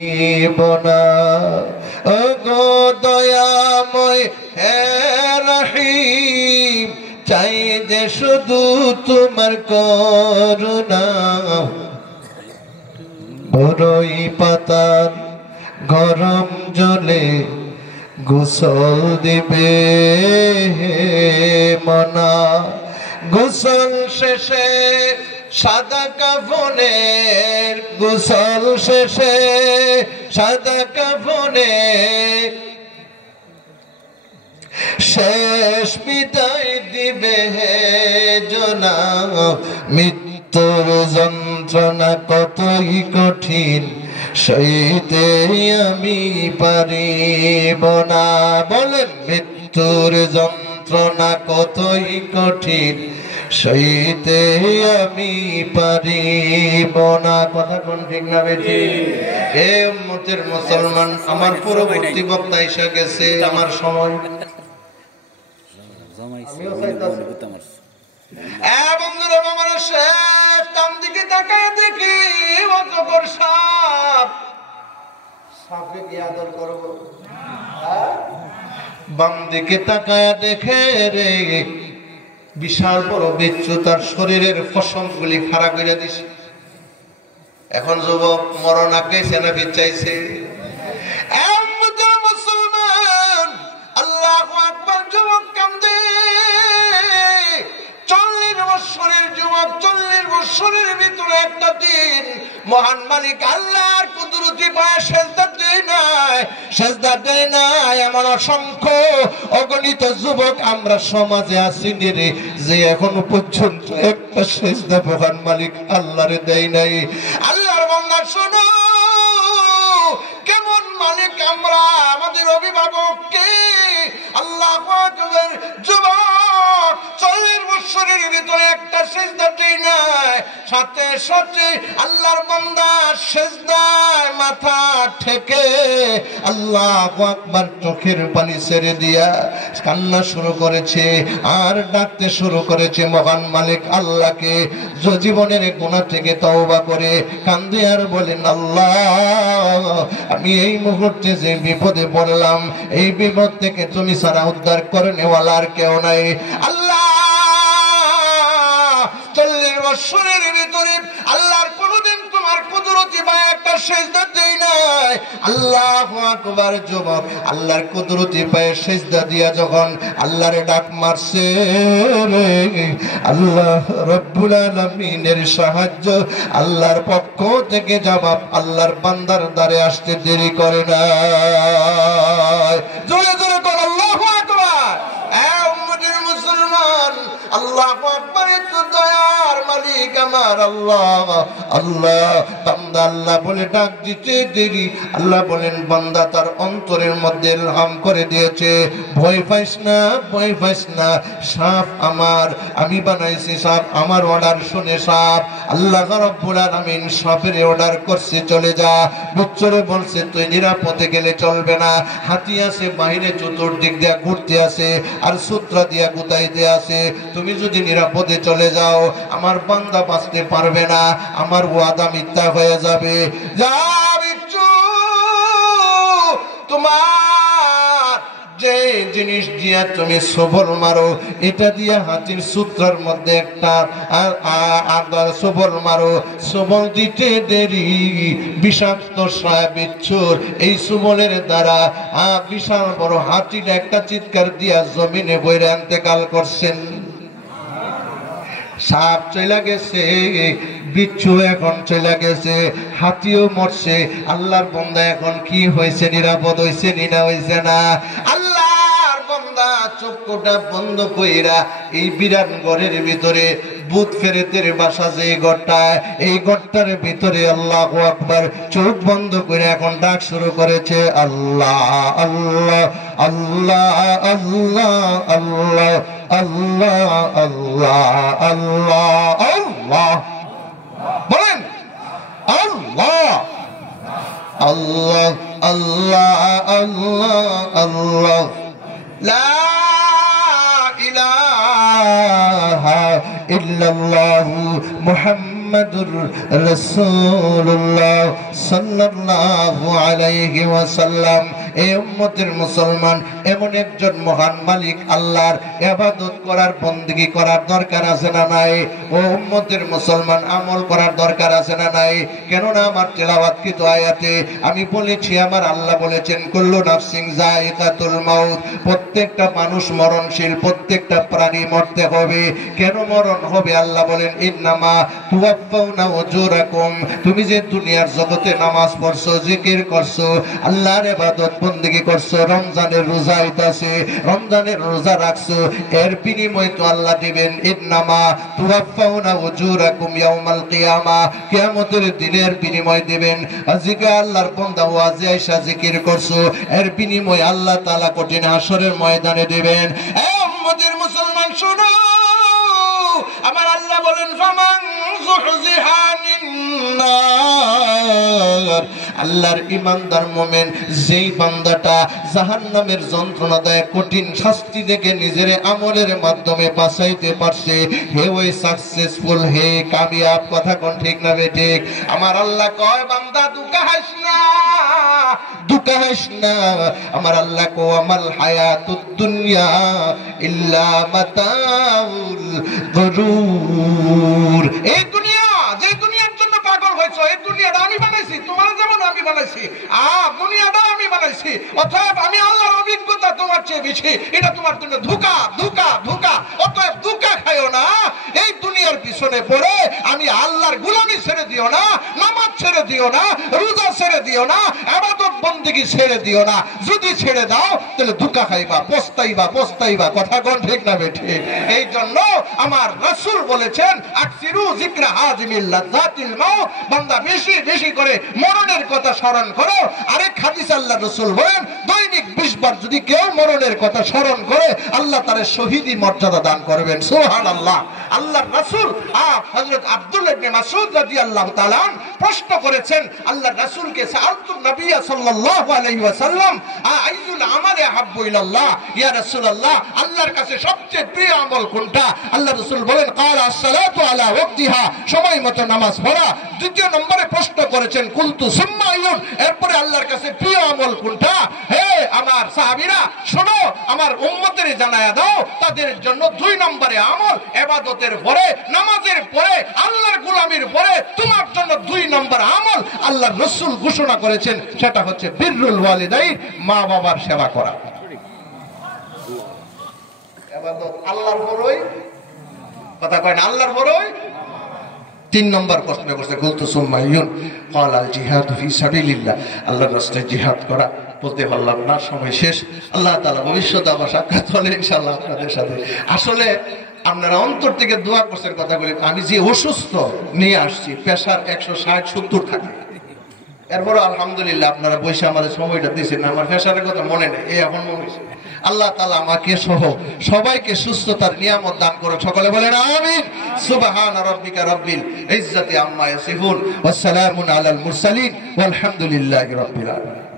বনা ও গো দয়াময় হে রহিম, চাই যে শুধু তোমার করুণা। বড়ই পাতার গরম জলে গোসল দিবে মনা, গোসল শেষে সাদা কাফনে, গোসল শেষে সাদা কাফনে শেষ বিদায় দিবে হে জনা। মৃত্যুর যন্ত্রণা কতই কঠিন, সইতে আমি পারিব না। বলেন, মৃত্যুর যন্ত্রণা কতই কঠিন, সইতে আমি পারিব না। কথা কোন ঠিক না বেঠি? এ উম্মতের মুসলমান, আমার পরবর্তী বক্তা এসে গেছে, আমার সময় বন্ধুরা আমার শেষ। ডান দিকে তাকায় দেখি অজগর সাপ, সাপে কি আদর করবো? বাম দিকে তাকায় দেখে রে বিশাল বড় বিচ্ছু, তার শরীরের পশম গুলি খাড়া করে দিছে। এখন যুবক মরণ আঁকেছে না চাইছে? মুসলমান, আল্লাহু আকবার। যুবক কান্দে, 40 বছরের যুবক, 40 বছরের ভিতরে একটা দিন মহান মালিক আল্লাহর কুদরতি পায়ে সেজদা দেয় নাই, সেজদা দেয় নাই। এমন অসংখ্য অগণিত যুবক আমরা সমাজে আছি রে, যে এখনো পর্যন্ত একটা সেজদা মহান মালিক আল্লাহরে দেয় নাই। আল্লাহর বান্দা শোনো, কেমন মালিক আমরা, আমাদের অভিভাবককে। আল্লাহু আকবার। যুবক 40 বছরের ভিতরে একটা সেজদা দেয় নাই, সাথে সাথে আল্লাহর বান্দা সেজদায় মাথা ঠেকে আল্লাহু আকবার চোখের পানি ছেড়ে দিয়া কান্না শুরু করেছে আর ডাকতে শুরু করেছে মহান মালিক আল্লাহকে। জীবনের গুনাহ থেকে তওবা করে কান্দে আর বলেন, আল্লাহ, আমি এই মুহূর্তে যে বিপদে পড়লাম, এই বিপদ থেকে তুমি ছাড়া উদ্ধার করে নেওয়ালা আর কেউ নাই। আল্লাহ, 40 বছরের ভিতরে আল্লাহর কোনদিন তোমার কুদরতি পায়ে একটা সেজদা দেই নাই। আল্লাহু আকবার। যুবক আল্লাহর কুদরতি পায়ে সেজদা দিয়া যখন আল্লাহর ডাক মারছে, আল্লাহ রব্বুল আলামিনের সাহায্য, আল্লাহর পক্ষ থেকে জবাব আল্লাহর বান্দার দ্বারে আসতে দেরি করে না। জোরে জোরে কর আল্লাহু আকবার। উম্মতের মুসলমান, আল্লাহু আকবার। তো দয়ার মালিক আমার আল্লাহ। আল্লাহ, বান্দা আল্লাহ বলে ডাক দিতে দেরি। আল্লাহ বলেন, বান্দা তার অন্তরের মধ্যে ইলহাম করে দিয়েছে, ভয় পাইস না, ভয় পাইস না, সাপ আমার, আমি বানাইছি সাপ, আমার অর্ডার শুনে সাপ। আল্লাহ রাব্বুল আলামিন সাপের অর্ডার করছে, চলে যা। বুচ্চরে বলছে, তুই নিরাপদে গেলে চলবে না, হাতি আছে বাইরে চতুর্দিক দিয়া ঘুরতে আছে আর সূত্রা দিয়া গুতাইতে আছে, তুমি যদি নিরাপদে চলে যাও আমার বান্দা বাঁচতে পারবে না, আমার ওয়াদা মিথ্যা হয়ে যাবে। যা বিচ্ছু, তোমার যে জিনিস দিয়া তুমি সবল মারো, এটা দিয়া হাতির সূত্রের মধ্যে একটা সবল মারো, সবল দিতে দেরি, বিষাক্ত বিচ্ছুর এই সবলের দ্বারা বিশাল বড় হাতির একটা চিৎকার দিয়া জমিনে বইরে ইন্তেকাল করছেন। সাপ চলে গেছে, বিচ্ছু এখন চলে গেছে, হাতিও মরছে। আল্লাহর বান্দা এখন কি হয়েছে? নিরাপদ হয়েছে না হয়েছে না? আল্লাহর বান্দা চক্ষুটা বন্ধ কইরা এই বিরান ঘরের ভিতরে ভূত ফেরেতের বাসা যে ঘরটা, এই ঘরটার ভিতরে আল্লাহু আকবার চোখ বন্ধ করে এখন ডাক শুরু করেছে, আল্লাহ আল্লাহ আল্লাহ আল্লাহ আল্লাহ আল্লাহ আল্লাহ আল্লাহ আল্লাহ। বলেন, আল্লাহ আল্লাহ আল্লাহ আল্লাহ আল্লাহ, লা ইলাহা ইল্লাল্লাহু মুহাম্মাদুর মুহাম্মাদুর রাসূলুল্লাহ সাল্লাল্লাহু আলাইহি ওয়াসাল্লাম। এই উম্মতের মুসলমান, এমন একজন মহান মালিক আল্লাহর ইবাদত করার, বندگی করার দরকার আছে না নাই? ও উম্মতের মুসলমান, আমল করার দরকার আছে না নাই? কেননা আমার তেলাওয়াতকৃত আয়াতে আমি বলেছি, আমার আল্লাহ বলেছেন কুল্লু নাফসিন যায়িকাতুল মাউত, প্রত্যেকটা মানুষ মরণশীল, প্রত্যেকটা প্রাণী মরতে হবে। কেন মরণ হবে? আল্লাহ বলেন ইন্নামা তুওয়াফাউনা উজুরাকুম, তুমি যে দুনিয়ার জগতে নামাজ পড়ছো, জিকির করছো, আল্লাহর ইবাদত বندگی করছো, রমজানের রোজা হইতাছে, রমজানের রোজা রাখছো, এর বিনিময় তো আল্লাহ দিবেন। ইন্নামা তুওয়াফাউনা উজুরাকুম ইয়াউমাল কিয়ামা, কিয়ামতের দিনের বিনিময় দিবেন। আজকে আল্লাহর বান্দা ওয়াজে আয়েশা জিকির করছো, এর বিনিময় আল্লাহ তাআলা কঠিন হাসরের ময়দানে দিবেন। এ উম্মতের মুসলমান শুনো, আমার আল্লাহ বলেন ফামান যুহজিহা আনিন নার, আল্লাহর ইমানদার মুমিন যেই বান্দাটা জাহান্নামের যন্ত্রণাদায়ক কঠিন শাস্তি থেকে নিজের আমলের মাধ্যমে বাঁচাইতে পারছে, হে ওই সাকসেসফুল, হে কামিয়াব। কথা কোন ঠিক না বেঠিক? আমার আল্লাহ কয় বান্দা দুঃখা হাস না, দুঃখা হাস না। আমার আল্লাহ কো আমাল হায়াতুদ দুনিয়া ইল্লা মাতাউল গুরুর। এই দুনিয়া, যে দুনিয়ার জন্য পাগল হয়েছো, এই দুনিয়াটা আমি বানাইছি, তোমার যেমন আমি বানাইছি, দুনিয়াটা আমি বানাইছি। অতএব আমি আল্লাহর অভিজ্ঞতা তোমার চেয়ে বেশি, এটা তোমার জন্য ধোঁকা, ধোঁকা, ধোঁকা। অতএব ধোঁকা খাইও না। এই দুনিয়ার পিছনে পড়ে আমি আল্লাহর গোলামি ছেড়ে দিও না, নামাজ ছেড়ে দিও না, রোজা ছেড়ে দিও না, ইবাদত বندگی ছেড়ে দিও না। যদি ছেড়ে দাও তাহলে ধোঁকা খাইবা, পস্তাইবা, পস্তাইবা। কথা কোন ঠিক না বেঠিক? এই জন্য আমার রাসূল বলেছেন আকসিরু যিকরা হাজিমিল লাযাতিল মাউত, বান্দা বেশি বেশি করে মরণের কথা স্মরণ করো। আরেক হাদিস আল্লাহ রাসূল বলেন দৈনিক 20 বার যদি কেউ মরণের কথা স্মরণ করে, আল্লাহ তার শহীদি মর্যাদা দান করবেন। সুবহানাল্লাহ। আল্লাহর রাসূল হযরত আব্দুল্লাহ ইবনে মাসউদ রাদিয়াল্লাহু তাআলা প্রশ্ন করেছেন আল্লাহর রাসূলকে, সাআলতু নবী সাল্লাল্লাহু আলাইহি ওয়াসাল্লাম আইয়ুল আমালি আহাব্বু ইলাল্লাহ, ইয়া রাসূলুল্লাহ, আল্লাহর কাছে সবচেয়ে প্রিয় আমল কোনটা? আল্লাহ রাসূল বলেন ক্বালা আস-সালাতু আলা ওয়াক্তিহা, সময় মতো নামাজ পড়া। দ্বিতীয় নম্বরে প্রশ্ন করেছেন কুলতু সুম্মা আইয়ুন, এরপরে আল্লাহর কাছে প্রিয় আমল কোনটা? হে আমার সাহাবীরা শোনো, আমার উম্মতের জানায়া দাও, তাদের জন্য 2 নম্বরে আমল ইবাদতের পরে, নামাজের পরে, আল্লাহর গোলামির পরে তোমার জন্য 2 নম্বর আমল আল্লাহর রাসূল ঘোষণা করেছেন, সেটা হচ্ছে বিররুল ওয়ালিদাইন, মা বাবার সেবা করা। ইবাদত আল্লাহর পরেই, কথা কয় না, আল্লাহর পরেই। 3 নম্বর প্রশ্ন করছে কুলতু সুম্মা আইয়ুন, ক্বাল আল জিহাদু ফি সাবিলিল্লাহ, আল্লাহর রাস্তায় জিহাদ করা। বলতে পারলাম না, সময় শেষ। আল্লাহ তাআলা ভবিষ্যতে আবার সাক্ষাৎ হলে ইনশাআল্লাহ আপনাদের সাথে। আসলে আপনারা অন্তর থেকে দোয়া করছেন কথাগুলি। আমি যে অসুস্থ নিয়ে আসছি, প্রেসার 160-70 থাকে, এরপর আলহামদুলিল্লাহ আপনারা বসে আমাদের সময়টা দিয়েছেন। আমার প্রেসারের কথা মনে নেই, এই এখন মনে হয়েছে। আল্লাহ তাআলা আমাকে সহ সবাইকে সুস্থতার নিয়ামত দান করুন। সকলে বলেন আমিন। সুবহানা রাব্বিকা রাব্বিল ইজ্জাতি আম্মা ইয়াসিফুন ওয়া সালামুন আলাল মুরসালিন ওয়ালহামদুলিল্লাহি রাব্বিল আলামিন।